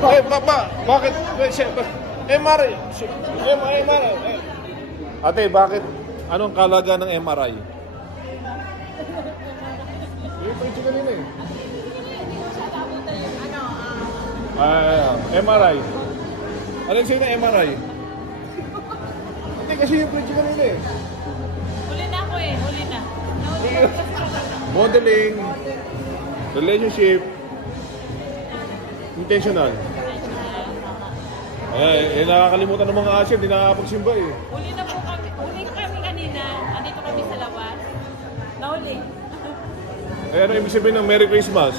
Bakit? MRI. Ate, bakit? Anong kalaga ng MRI? Yung pwede kanina eh. MRI. Ano yung sa'yo na MRI? Hindi kasi yung pwede kanina eh. Huli na ako eh. Huli na. Modeling. Relationship. Intentional. Nakakalimutan ng mga asya, hindi nakakapagsimba eh. Huli na po kami. Huli kami kanina. Andito kami sa labas. Nahuli. Ano ibig sabihin ng Merry Christmas?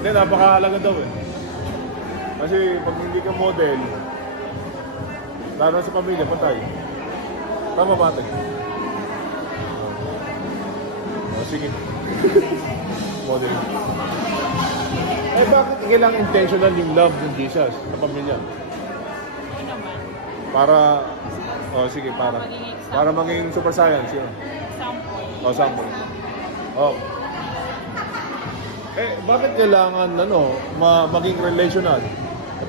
Hindi, napakahalaga daw eh. Kasi pag hindi ka model, lalo sa pamilya, patay. Tama ba ate? Sige. Model. Bakit kailangan intentional yung love ng Jesus sa pamilya? Oo naman. Para, sige, para maging super science yun. Example. Sample. Bakit kailangan, maging relational?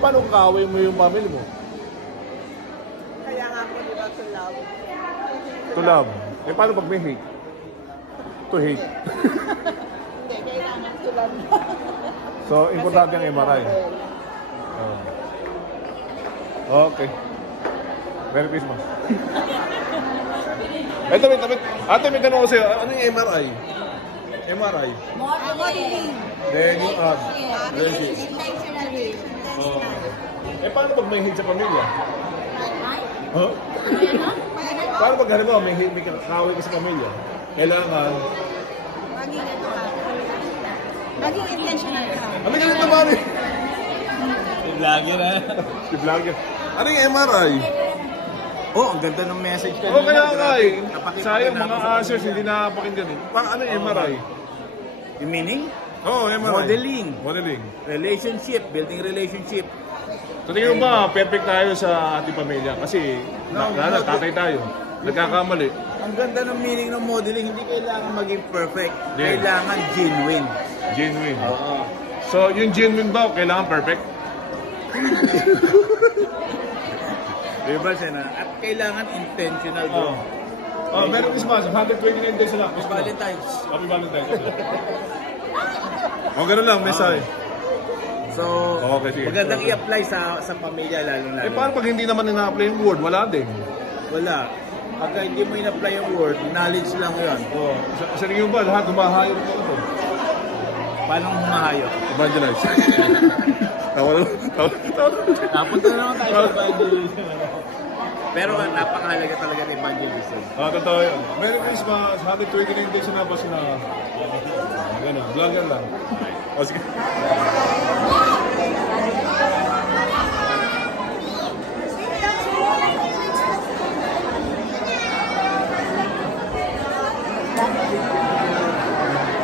Paano kaaway mo yung family mo? Kaya nga po, di ba, to love? To love. Paano pag may hate? To hate. Hindi, kailangan to love. So, importante ang MRI. Okay. Merry Christmas. Ito. Ate, may tanong ko sa'yo. Ano yung MRI? MRI? Modeling. Then yung abs. Intentionally. Paano pag may hate sa pamilya? Huh? Paano pag halimbawa may kakaway ka sa pamilya? Kailangan... Maging ito ka. Maging intentional ka. Ano ganun naman eh? Si vlogger Si vlogger. Ano yung MRI? Oh, ang ganda ng message kanina. Kaya nga eh. Napakita Sayang natin mga sa answers hindi nakapakinggan eh. Ano yung MRI? Yung meaning? MRI. Modeling. Relationship. Building relationship. So tingin mo ba, perfect tayo sa ating pamilya? Kasi, tatay tayo. Nagkakamali. Ang ganda ng meaning ng modeling, hindi kailangan maging perfect. Yeah. Kailangan genuine. Genuine. Oo. So, yung genuine ba, kailangan perfect? Diba, Sena? At kailangan intentional, bro. Merry Christmas. 129 days na lang. Happy Valentine's. Happy Valentine's. Ganun lang, mensahe. So, Okay, sige. magandang i-apply sa pamilya, lalo-lalo. Paano pag hindi naman ina-apply yung word? Wala din. Wala. Pagka hindi mo in-apply yung word, knowledge lang yun. Sa tingin mo ba, lahat humahayop ko ito? Paano humahayop? Evangelize. Napunta na naman tayo sa evangelism. Pero napakahalaga talaga ng evangelism. Totoo yun. Merry Christmas. 129 days na ba sila? Ganun, vlogger lang. Sige.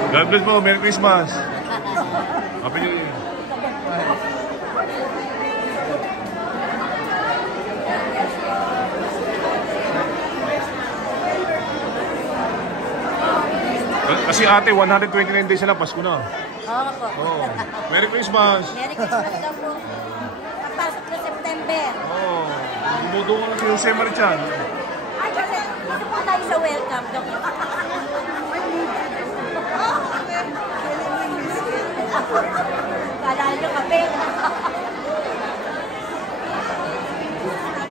God bless po. Merry Christmas. Happy New Year. Kasi ate, 129 days na lang, Pasko na. Oo po. Merry Christmas. Merry Christmas daw po. Papasok na September. Bumudo ka na si Jose Marichan. Ay, kasi dito po tayo sa welcome. Kala nyo kape.